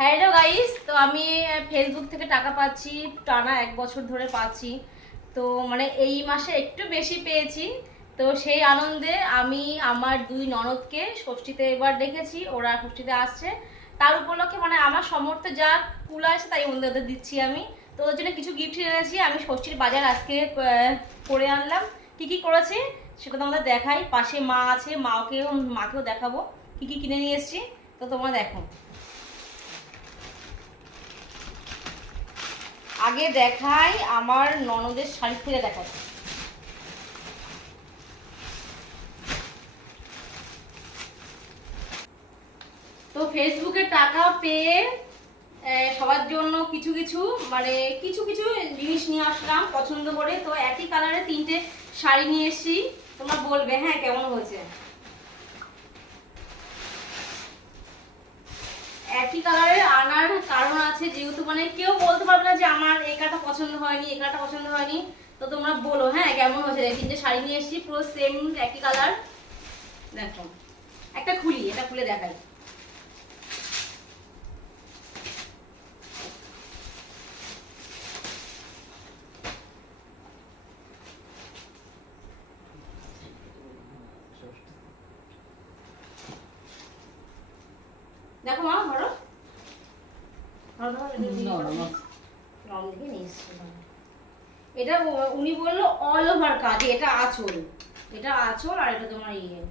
Hello guys তো আমি Facebook থেকে টাকা পাচ্ছি, টানা এক বছর ধরে পাচ্ছি। তো মানে এই মাসে একটু বেশি পেয়েছি। তো সেই আনন্দে আমি আমার দুই ননদকে ষষ্ঠীতে এবার ডেকেছি, ওরা ষষ্ঠীতে আসছে। তার উপলক্ষে মানে আমার সমর্থে যা কুলা আছে তাই ওদের দিচ্ছি আমি। তো ওদের জন্য কিছু গিফট এনেছি, আমি ষষ্ঠীর বাজার আজকে করে আনলাম। কি কি করেছি সেটা তোমাদের দেখাই। পাশে মা আছে, মাকেও মাকেও দেখাবো। কি কি কিনে নিয়ে এসেছি, তো তোমরা দেখো। আগে দেখাই আমার ননদের শাড়ি থেকে দেখাই তো ফেসবুকে টাকা পেয়ে সবার জন্য কিছু কিছু মানে কিছু কিছু জিনিস নিয়ে আসলাম পছন্দ করে। তো একই কালারে তিনটে শাড়ি নিয়ে এসেছি। তোমরা বলবে হ্যাঁ কেমন হয়েছে? আছে, যেহেতু মানে কেউ বলতে পারবে না যে আমার এই কাটা পছন্দ হয়নি, এই কাটা পছন্দ হয়নি, তো তোমরা বলো হ্যাঁ কেমন হয়েছে? এই তিনটে শাড়ি নিয়ে এসেছি, পুরো সেম একই কালার দেখো, একটা খুলি, এটা খুলে দেখাই। দেখো মা, ধরো। দিয়ে নিয়ে এটা উনি বলল অল ওভার কাজ এটা আঁচল। এটা আঁচল আর এটা তোমার ইয়ে।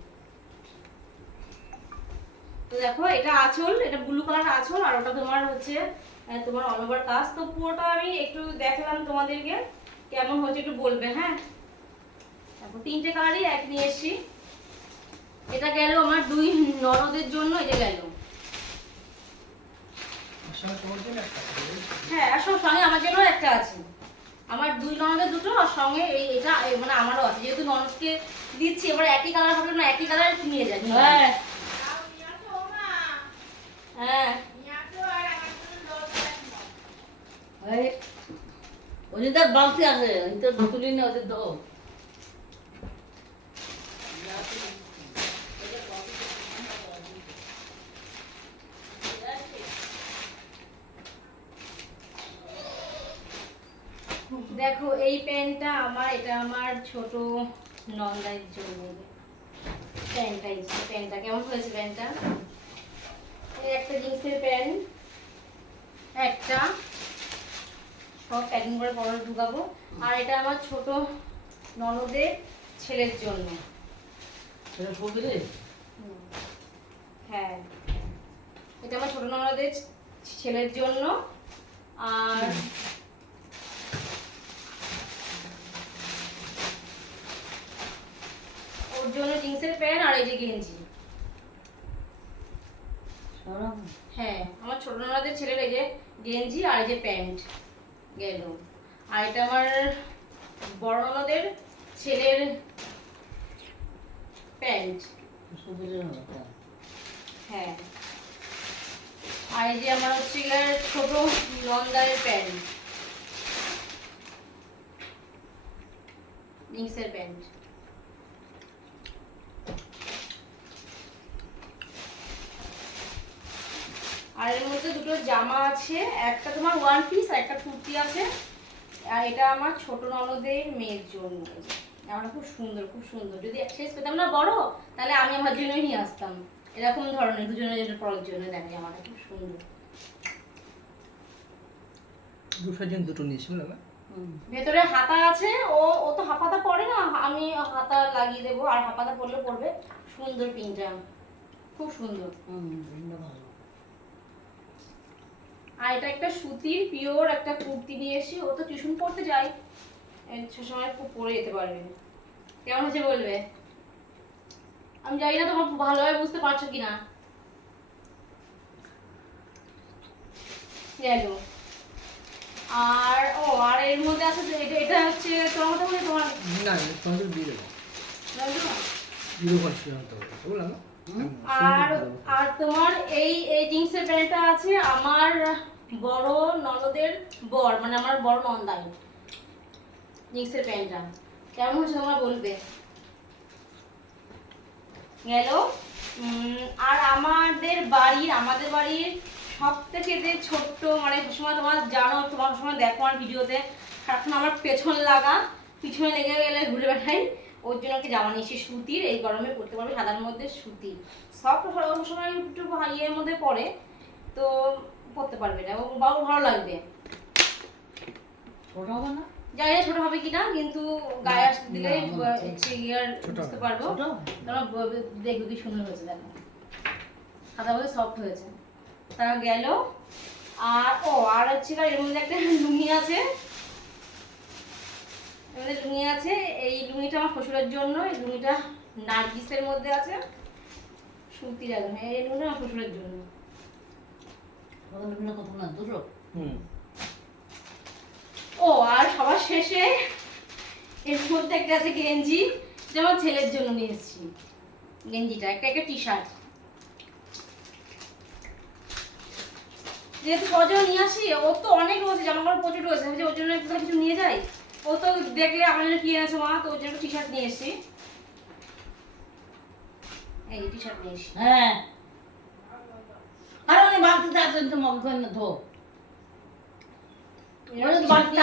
তো দেখো এটা আঁচল এটা ব্লু কালার আঁচল আর ওটা তোমার হচ্ছে তোমার অল ওভার কাজ। তো পুরোটা আমি একটু দেখালাম তোমাদেরকে কেমন হচ্ছে একটু বলবে হ্যাঁ? তারপর তিনটে কালারই এক নিয়ে এসছি। এটা গেল আমার দুই ননদের জন্য এটা গেল। হ্যাঁ আর সব সঙ্গে আমার জন্য একটা আছে। আমার দুই ননদের দুটো আর সঙ্গে এই এটা মানে আমারও আছে। যেহেতু ননদকে দিচ্ছি এবার একই কালার হবে না একই কালার নিয়ে যাই হ্যাঁ। হ্যাঁ। এই, ওদের বালতি আছে ওদের তুলি না ওদের দাও দেখো এই প্যান্টটা আমার এটা আমার ছোট নন্দাইয়ের জন্য। প্যান্টটা প্যান্টটা কেমন হয়েছে প্যান্টটা একটা জিন্সের প্যান্ট একটা সব প্যাকিং করে পরে ঢুকাবো। আর এটা আমার ছোট ননদের ছেলের জন্য। হ্যাঁ এটা আমার ছোট ননদের ছেলের জন্য। আর ওর জন্য জিন্সের প্যান্ট আর এই যে গেঞ্জি। হ্যাঁ আমার ছোট ননদের ছেলের এই যে গেঞ্জি আর এই যে প্যান্ট গেল। আর এটা আমার বড় ননদের ছেলের প্যান্ট। হ্যাঁ। আর এই যে আমার হচ্ছে গিয়ে ছোট লন্দারের প্যান্ট। জিন্সের প্যান্ট। আর এর মধ্যে দুটো জামা আছে একটা তোমার ওয়ান পিস আর একটা কুর্তি আছে। আর এটা আমার ছোট ননদের মেয়ের জন্য। জামাটা খুব সুন্দর খুব সুন্দর। যদি এক সাইজ পেতাম না বড় তাহলে আমি আমার জন্যই নিয়ে আসতাম। এরকম ধরনের দুজনের জন্য পরার জন্য দেখো জামাটা খুব সুন্দর। দুশো জন দুটো নিয়েছি না? ভেতরে হাতা আছে ও ও তো হাফাতা পরে না আমি হাতা লাগিয়ে দেবো আর হাফাতা পরলে পরবে। সুন্দর পিনটা খুব সুন্দর। হুম ভালো। আর এটা একটা সুতির পিওর একটা কুর্তি নিয়ে এসেছি ও তো টিউশন পড়তে যায়। সময় খুব পরে যেতে পারবে। কেমন হচ্ছে বলবে? আমি জানি না তোমার ভালোভাবে বুঝতে পারছ কিনা। গেল আর ও আর এর মধ্যে আছে যে এটা এটা হচ্ছে তোমার বলে তোমার? না তোমাদের দিয়ে দেবো। জিরো কনসিডার বললাম আর আর তোমার এই এই জিন্সের প্যান্টটা আছে আমার বড় ননদের বর মানে আমার বড় নন্দাই। জিন্সের প্যান্টটা কেমন হচ্ছে তোমরা বলবে? গেল? আর আমাদের বাড়ির আমাদের বাড়ির সব থেকে যে ছোট্ট মানে সবসময় তোমার জানো, তোমার সময় দেখো আমার ভিডিওতে, এখন আমার পেছন লাগা, পিছনে লেগে গেলে ঘুরে বেড়াই, ওর জন্য একটা জামা নিয়েছি সুতির এই গরমে পরতে পারবে সাদার মধ্যে সুতি। সব সময় একটু ইয়ের মধ্যে পরে তো পরতে পারবে না এবং বাবু ভালো লাগবে। ছোট হবে না? জানি না ছোট হবে কিনা কিন্তু গায়ে দিলে বুঝতে পারব। তোমরা দেখবে কি সুন্দর হয়েছে দেখো। সাদা মধ্যে সফট হয়েছে। তারা গেল আর ও আর হচ্ছে এর মধ্যে একটা লুঙ্গি আছে। মধ্যে লুঙ্গি আছে এই লুঙ্গিটা আমার শ্বশুরের জন্য এই লুঙ্গিটা নার্গিসের মধ্যে আছে। সুতির একদম এই লুঙ্গিটা আমার শ্বশুরের জন্য। বিভিন্ন কত না দুটো ও আর সবার শেষে এর মধ্যে একটা আছে গেঞ্জি যেটা আমার ছেলের জন্য নিয়ে এসেছি। গেঞ্জিটা একটা একটা টি শার্ট যেহেতু সজল নিয়ে আসি ও তো অনেক রয়েছে জামা কাপড় প্রচুর রয়েছে। আমি যে ওর জন্য একটু কিছু নিয়ে যাই ও তো দেখলে আমার জন্য কি এনেছে মা? তো ওর জন্য টি শার্ট নিয়ে এসেছি। এই টি শার্ট নিয়ে এসেছি। হ্যাঁ।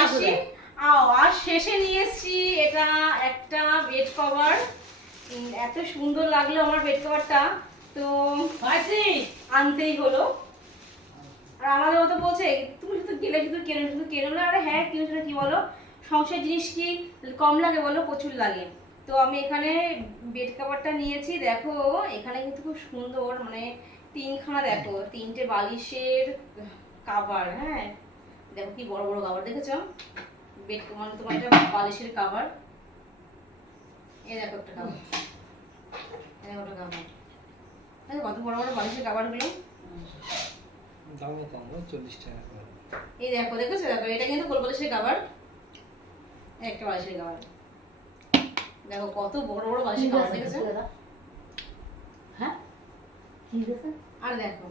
আছে। এসেছি। আও, আর শেষে নিয়ে এসেছি এটা একটা বেড কভার এত সুন্দর লাগল আমার বেড কভারটা তো আনতেই হলো। আর আমাদের মতো বলছে তুমি শুধু গেলে শুধু কেনো শুধু কেনো না আরে হ্যাঁ কিনো সেটা কি বলো? সংসার জিনিস কি কম লাগে বলো? প্রচুর লাগে। তো আমি এখানে বেড কভারটা নিয়েছি। দেখো এখানে কিন্তু খুব সুন্দর মানে তিনখানা দেখো তিনটে বালিশের কাভার হ্যাঁ? দেখো কি বড় বড় কাভার দেখেছ? বেড মানে তোমার এটা বালিশের কাভার এই দেখো একটা কাভার এই দেখো একটা কাভার কত বড় বড় বালিশের কাভারগুলো দামও কম চল্লিশ টাকা এই দেখো দেখেছ? দেখো এটা কিন্তু গোল বালিশের কাভার একটা বালিশের কাভার দেখো কত বড় বড় বালিশের কাভার দেখেছ? আর দেখো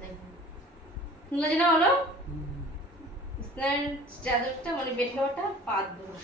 দেখো। শুনলে যেটা হলো স্নান চাদরটা মানে বেঠে ওটা পাত দেবো